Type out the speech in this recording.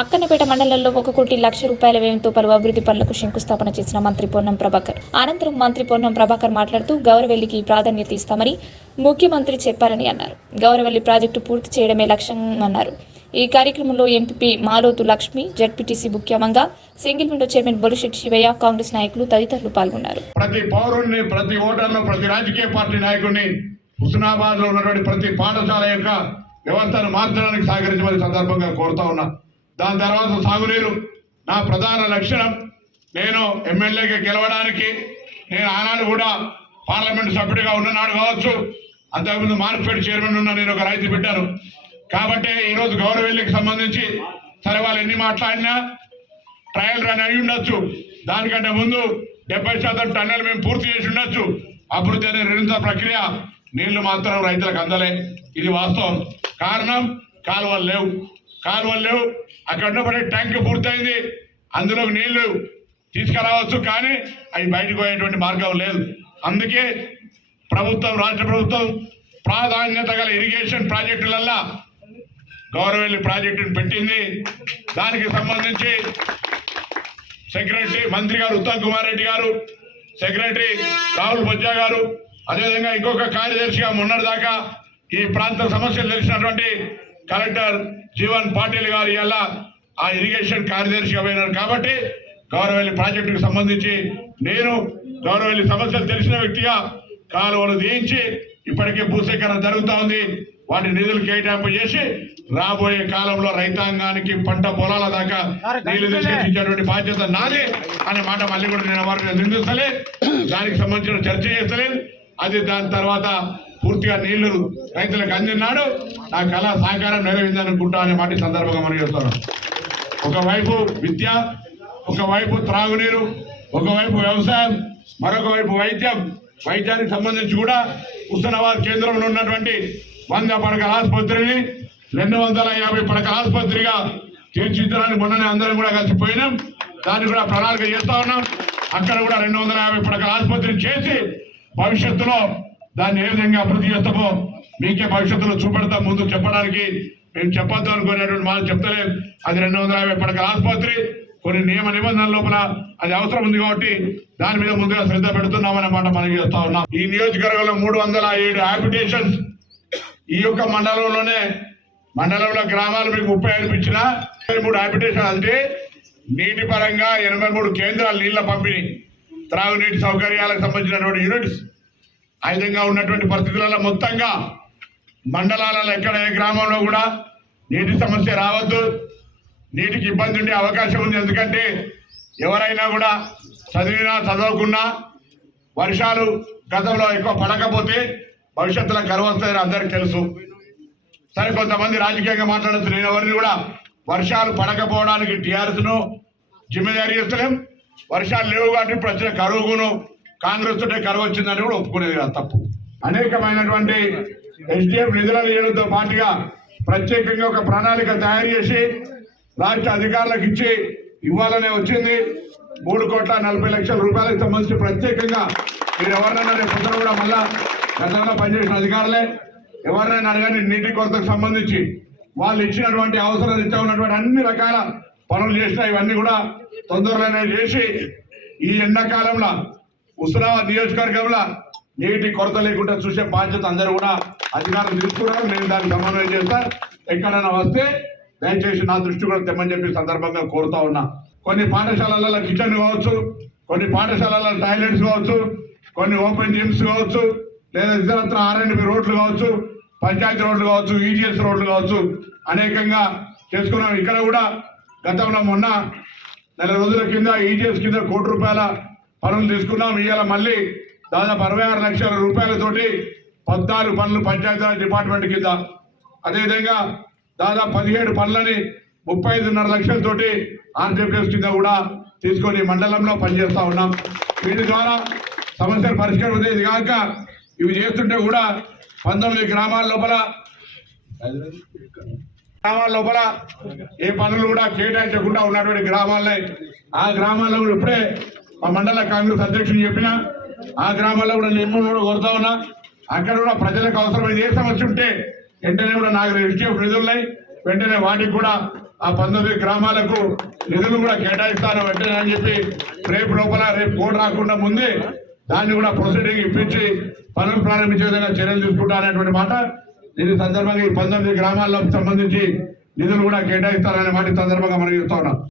అక్కన్నపేట మండలంలో 1 కోటి లక్ష రూపాయల వ్యయంతో పలు అభివృద్ధి పనులకు శంకుస్థాపన చేసిన మంత్రి పొన్నం ప్రభాకర్. అనంతరం మంత్రి పొన్నం ప్రభాకర్ మాట్లాడుతూ గౌరవెల్లికి ప్రాధాన్యత ఇస్తామని ముఖ్యమంత్రి చెప్పారని అన్నారు. గౌరవెల్లి ప్రాజెక్టు పూర్తి చేయడమే లక్ష్యమన్నారు. ఈ కార్యక్రమంలో ఎంపీ మాలోతు లక్ష్మి, జడ్పీటీసీ ముఖ్యమంగా single window chairman Bolisetti Shivaiah, Congress నాయకులు తదితరులు పాల్గొన్నారు. ప్రతి పౌరుణ్ణి, ప్రతి ఓటర్ను, ప్రతి రాజకీయ పార్టీ నాయకుడిని హుస్నాబాద్ లో ఉన్నటువంటి ప్రతి పాఠశాల యొక్క వ్యవస్థను మార్చడానికి సహకరించమని సందర్భంగా కోరుతా ఉన్నా. దాని తర్వాత సాగునీరు నా ప్రధాన లక్ష్యం. నేను ఎమ్మెల్యేగా గెలవడానికి నేను ఆనాడు కూడా పార్లమెంట్ సభ్యుడిగా ఉన్ననాడు కావచ్చు, అంతకుముందు మార్కెట్ చైర్మన్ ఉన్న నేను ఒక రైతు పెట్టాను. కాబట్టి ఈరోజు గౌరవెల్లికి సంబంధించి సరే వాళ్ళు ఎన్ని మాట్లాడినా ట్రయల్ రన్ అయి ఉండొచ్చు, దానికంటే ముందు 70% టన్నెల్ మేము పూర్తి చేసి ఉండొచ్చు. అభివృద్ధి అనే నిరంతర ప్రక్రియ, నీళ్లు మాత్రం రైతులకు అందలే, ఇది వాస్తవం. కారణం కాలువలు లేవు. అక్కడ ఉన్నప్పటి ట్యాంక్ పూర్తయింది, అందులో నీళ్లు తీసుకురావచ్చు, కానీ అవి బయటకు పోయేటువంటి మార్గం లేదు. అందుకే ప్రభుత్వం, రాష్ట్ర ప్రభుత్వం ప్రాధాన్యత గల ఇరిగేషన్ ప్రాజెక్టులల్లా గౌరవెల్లి ప్రాజెక్టును పెట్టింది. దానికి సంబంధించి సెక్రటరీ మంత్రి గారు ఉత్తమ్ కుమార్ రెడ్డి గారు, సెక్రటరీ రాహుల్ బొజ్జా గారు, అదేవిధంగా ఇంకొక కార్యదర్శిగా మొన్నటిదాకా ఈ ప్రాంత సమస్యలు తెలిసినటువంటి కలెక్టర్ జీవన్ పాటిల్ గారు ఇలా ఆ ఇరిగేషన్ కార్యదర్శిగా పోయినారు. కాబట్టి గౌరవెల్లి ప్రాజెక్టుకు సంబంధించి నేను గౌరవెల్లి సమస్యలు తెలిసిన వ్యక్తిగా కాలువలు తీయించి ఇప్పటికే భూసేకరణ జరుగుతూ ఉంది. వాటి నిధులు కేటాయింపు చేసి రాబోయే కాలంలో రైతాంగానికి పంట పొలాల దాకా నీళ్లు తీసుకొచ్చేటువంటి బాధ్యత నాదే అనే మాట మళ్ళీ కూడా నేను వారిని నిందిస్తలే, దానికి సంబంధించిన చర్చ చేస్తలేదు. అది దాని తర్వాత పూర్తిగా నీళ్లు రైతులకు అందినాడు నా కళ సహకారం నెరవేరిందనుకుంటా అనే మాట సందర్భంగా మనం చేస్తాను. ఒకవైపు విద్య, ఒకవైపు త్రాగునీరు, ఒకవైపు వ్యవసాయం, మరొక వైపు వైద్యం. వైద్యానికి సంబంధించి కూడా హుస్నాబాద్ కేంద్రంలో ఉన్నటువంటి 100 పడకల ఆసుపత్రిని 250 పడకల ఆసుపత్రిగా తీర్చిదిద్దడానికి మొన్ననే అందరం కూడా కలిసిపోయినాం. దాన్ని కూడా ప్రణాళిక చేస్తా ఉన్నాం. అక్కడ కూడా 250 పడకల ఆసుపత్రిని చేసి భవిష్యత్తులో దాన్ని ఏ విధంగా అభివృద్ధి చేస్తామో మీకే భవిష్యత్తులో చూపెడతాం. ముందు చెప్పడానికి మేము చెప్పొద్దు అనుకునేటువంటి మాట చెప్తలేదు. అది 250 పడకల ఆసుపత్రి, కొన్ని నియమ నిబంధనల లోపల అది అవసరం ఉంది కాబట్టి దాని మీద ముందుగా శ్రద్ధ పెడుతున్నామనే మాట మనం చేస్తా ఉన్నాం. ఈ నియోజకవర్గంలో 307 హ్యాబిటేషన్స్ ఈ యొక్క మండలంలో గ్రామాలు మీకు 30 అనిపించిన 23 హ్యాబిటేషన్. అంటే నీటి పరంగా 83 కేంద్రాలు, నీళ్ల పంపిణీ, త్రాగునీటి సౌకర్యాలకు సంబంధించినటువంటి యూనిట్స్ ఆ విధంగా ఉన్నటువంటి పరిస్థితులలో మొత్తంగా మండలాలలో ఎక్కడ ఏ గ్రామంలో కూడా నీటి సమస్య రావద్దు, నీటికి ఇబ్బంది ఉండే అవకాశం ఉంది. ఎందుకంటే ఎవరైనా కూడా చదవకున్నా వర్షాలు గతంలో ఎక్కువ పడకపోతే భవిష్యత్తులో కరువు వస్తాయని అందరికీ తెలుసు. సరే, కొంతమంది రాజకీయంగా మాట్లాడుతూ నేను ఎవరిని కూడా వర్షాలు పడకపోవడానికి టీఆర్ఎస్ను జిమ్మేదారీ చేస్తలేం. వర్షాలు లేవు కాబట్టి ఇప్పుడు వచ్చిన కరువును కాంగ్రెస్ తోటే కరువు వచ్చిందని కూడా ఒప్పుకునేది కాదు, తప్పు. అనేకమైనటువంటి ఎస్డిఎఫ్ నిధులను ఇవ్వడంతో పాటుగా ప్రత్యేకంగా ఒక ప్రణాళిక తయారు చేసి రాష్ట్ర అధికారులకు ఇచ్చి ఇవ్వాలనే వచ్చింది. 3,40,00,000 రూపాయలకు సంబంధించి ప్రత్యేకంగా మీరు ఎవరినైనా రేపు కూడా మళ్ళా గతంలో పనిచేసిన అధికారులే ఎవరినైనా అడగని నీటి కొరతకు సంబంధించి వాళ్ళు ఇచ్చినటువంటి అవసరం ఇచ్చా ఉన్నటువంటి అన్ని రకాల పనులు చేసినా ఇవన్నీ కూడా తొందరలోనే చేసి ఈ ఎండాకాలంలో హుస్నాబాద్ నియోజకవర్గంలో నీటి కొరత లేకుండా చూసే బాధ్యత అందరూ కూడా అధికారులు తీసుకున్నారు. నేను దాన్ని సమన్వయం చేస్తా. ఎక్కడైనా వస్తే దయచేసి నా దృష్టి కూడా తెమ్మని చెప్పి సందర్భంగా కోరుతా ఉన్నా. కొన్ని పాఠశాలలలో కిచెన్ కావచ్చు, కొన్ని పాఠశాలల టాయిలెట్స్ కావచ్చు, కొన్ని ఓపెన్ జిమ్స్ కావచ్చు, లేదా ఇతరత్ర R&B రోడ్లు కావచ్చు, పంచాయతీ రోడ్లు కావచ్చు, ఈజీఎస్ రోడ్లు కావచ్చు, అనేకంగా చేసుకున్నాం. ఇక్కడ కూడా గతంలో మొన్న 4 రోజుల కింద ఈజీఎస్ కింద 1 కోటి రూపాయల పనులు తీసుకున్నాం. ఇవాళ మళ్ళీ దాదాపు 66 లక్షల రూపాయలతోటి 14 పనులు పంచాయతీరాజ్ డిపార్ట్మెంట్ కింద, అదేవిధంగా దాదాపు 17 పనులని 35.5 లక్షలతోటి ఆంధ్రప్రదేశ్ కింద కూడా తీసుకొని మండలంలో పనిచేస్తా ఉన్నాం. వీటి ద్వారా సమస్యలు పరిష్కారం ఉండేది కాక ఇవి చేస్తుంటే కూడా 19 గ్రామాల లోపల ఏ పనులు కూడా కేటాయించకుండా ఉన్నటువంటి గ్రామాలే. ఆ గ్రామాల్లో కూడా ఇప్పుడే మా మండల కాంగ్రెస్ అధ్యక్షుడు చెప్పిన ఆ గ్రామాల్లో కూడా నేను కూడా కోరుతా ఉన్నా. అక్కడ కూడా ప్రజలకు అవసరమైన ఏ సమస్య ఉంటే వెంటనే కూడా నాకు ఎస్టీఎఫ్ నిధులున్నాయి, వెంటనే వాటికి కూడా ఆ 19 గ్రామాలకు నిధులు కూడా కేటాయిస్తాను వెంటనే అని చెప్పి రేపు లోపల రేపు కోడ్ రాకుండా ముందే దాన్ని కూడా ప్రొసీడింగ్ ఇప్పించి పనులు ప్రారంభించే విధంగా చర్యలు తీసుకుంటా అనేటువంటి మాట దీని సందర్భంగా ఈ 19 గ్రామాలకు సంబంధించి నిధులు కూడా కేటాయిస్తారనే మాట ఈ సందర్భంగా మనం చెప్తా ఉన్నాం.